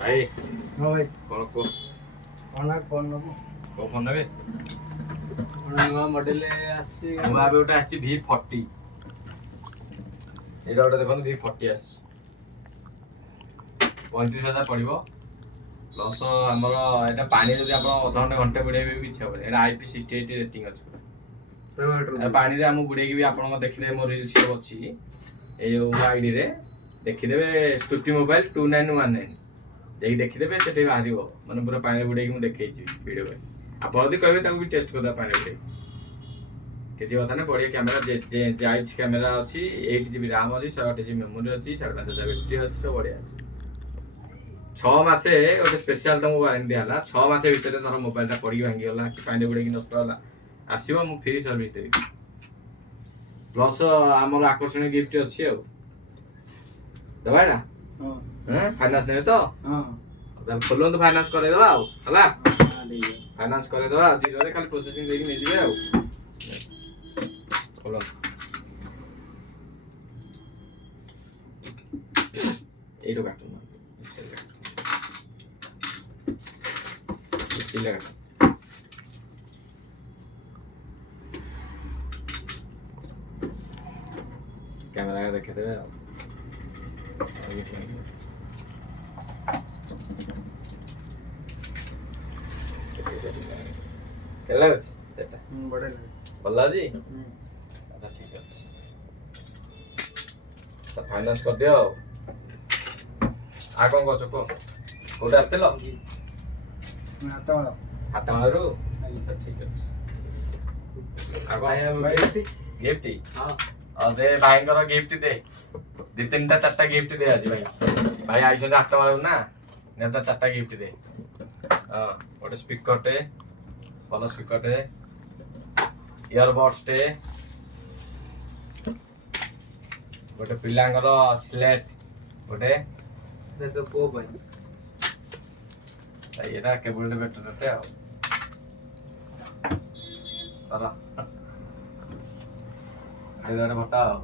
ଭାଇ ହଁ ଭାଇ କଣ କୁହ? କଣ ଫୋନ୍ ନବୁ? କୋଉ ଫୋନ୍ ନେବେ? ନୂଆ ମଡେଲ ଆସିଛି। ନୂଆ ଏବେ ଗୋଟେ ଆସିଛି V40। ଏଇଟା ଗୋଟେ ଦେଖନ୍ତୁ V40 ଆସିଛି। 35,000 ପଡ଼ିବ। ପ୍ଲସ୍ ଆମର ଏଇଟା ପାଣି ଯଦି ଆପଣ ଅଧଘଣ୍ଟେ ଘଣ୍ଟେ ବୁଡ଼େଇବେ ବି କିଛି ହବନି। ଏଇଟା IP68 ରେଟିଂ ଅଛି ପୁରା। ପାଣିରେ ଆମକୁ ବୁଡ଼େଇକି ବି ଆପଣଙ୍କ ଦେଖିଦେବେ ମୋ ରିଲ୍ସ ସବୁ ଅଛି ଏଇ ଯୋଉ ଆଇଡିରେ ଦେଖିଦେବେ ସ୍ତୁତି ମୋବାଇଲ 2919 ଯାଇକି ଦେଖିଦେବେ ସେଠି ବାହାରିବ ମାନେ ପୁରା ପାଣିରେ ବୁଡ଼େଇକି ମୁଁ ଦେଖେଇଛି ଭିଡ଼ିଓରେ। ଆପଣ ଯଦି କହିବେ ତାକୁ ବି ଟେଷ୍ଟ କରିଦେବା ପାଣିରେ ବୁଡ଼େଇକି। କିଛି କଥା ନାହିଁ, ବଢ଼ିଆ କ୍ୟାମେରା ଯାଇଛି କ୍ୟାମେରା ଅଛି, 8GB RAM ଅଛି, 128GB ମେମୋରି ଅଛି, 5000 ବ୍ୟାଟେରୀ ଅଛି, ସବୁ ବଢ଼ିଆ ଅଛି। 6 ମାସେ ଗୋଟେ ସ୍ପେଶାଲ ତମକୁ ୱାରେଣ୍ଟି ଦିଆହେଲା। 6 ମାସ ଭିତରେ ଧର ମୋବାଇଲଟା ପଡ଼ିକି ଭାଙ୍ଗିଗଲା କି ପାଣିରେ ବୁଡ଼େଇକି ନଷ୍ଟ ହେଲା ଆସିବ, ମୁଁ ଫ୍ରି ସର୍ଭିସ୍ ଦେବି। ପ୍ଲସ୍ ଆମର ଆକର୍ଷଣୀୟ ଗିଫ୍ଟ ଅଛି ଆଉ ଦେବା ଏଇଟା। ଫାଇନାନ୍ସ ନେବେ ତ? ତାହେଲେ ଖୋଲନ୍ତୁ, ଫାଇନାନ୍ସ କରେଇଦେବା ଆଉ ହେଲା। ଫାଇନାନ୍ସ କରେଇଦେବା ଜିରୋରେ, ଖାଲି ପ୍ରୋସେସିଂ ଦେଇକି ନେଇଯିବେ ଆଉ। ଖୋଲନ୍ତୁ এইটো কাটুন ক্যামেরা দেখে দেবে কেলা আছে এটা ବଢିଆ ଲାଗେ। ଭଲ ଅଛି। ଆଚ୍ଛା ଠିକ ଅଛି, ଫାଇନାନ୍ସ କରିଦିଅ ଆଉ। ଆଉ କଣ କରୁଛ କୁହ? କୋଉଠି ଆସିଥିଲ? ହାଟମାଳରୁ? ଆଚ୍ଛା ଠିକ ଅଛି। ଆଉ କଣ ଗିଫ୍ଟ? ଆଉ ଦେ ଭାଇଙ୍କର ଗିଫ୍ଟ ଦେ, 2-3ଟା 4ଟା ଗିଫ୍ଟ ଦେ ଆଜି। ଭାଇ ଆଇଛନ୍ତି ହାଟମାଳରୁ ନା, ତ 4ଟା ଗିଫ୍ଟ ଦେ। ହଁ, ଗୋଟେ ସ୍ପିକରଟେ, ଭଲ ସ୍ପିକରଟେ, ଇୟରବଡ୍ସଟେ, ଗୋଟେ ପିଲାଙ୍କର ସ୍ଲେଟ ଗୋଟେ, ପୁଅ ପାଇଁ ଏଇଟା କେବୁଲଟେ ବେଟରଟେ ଆଉ ତାର ଗୋଟେ ଭଟା ଆଉ।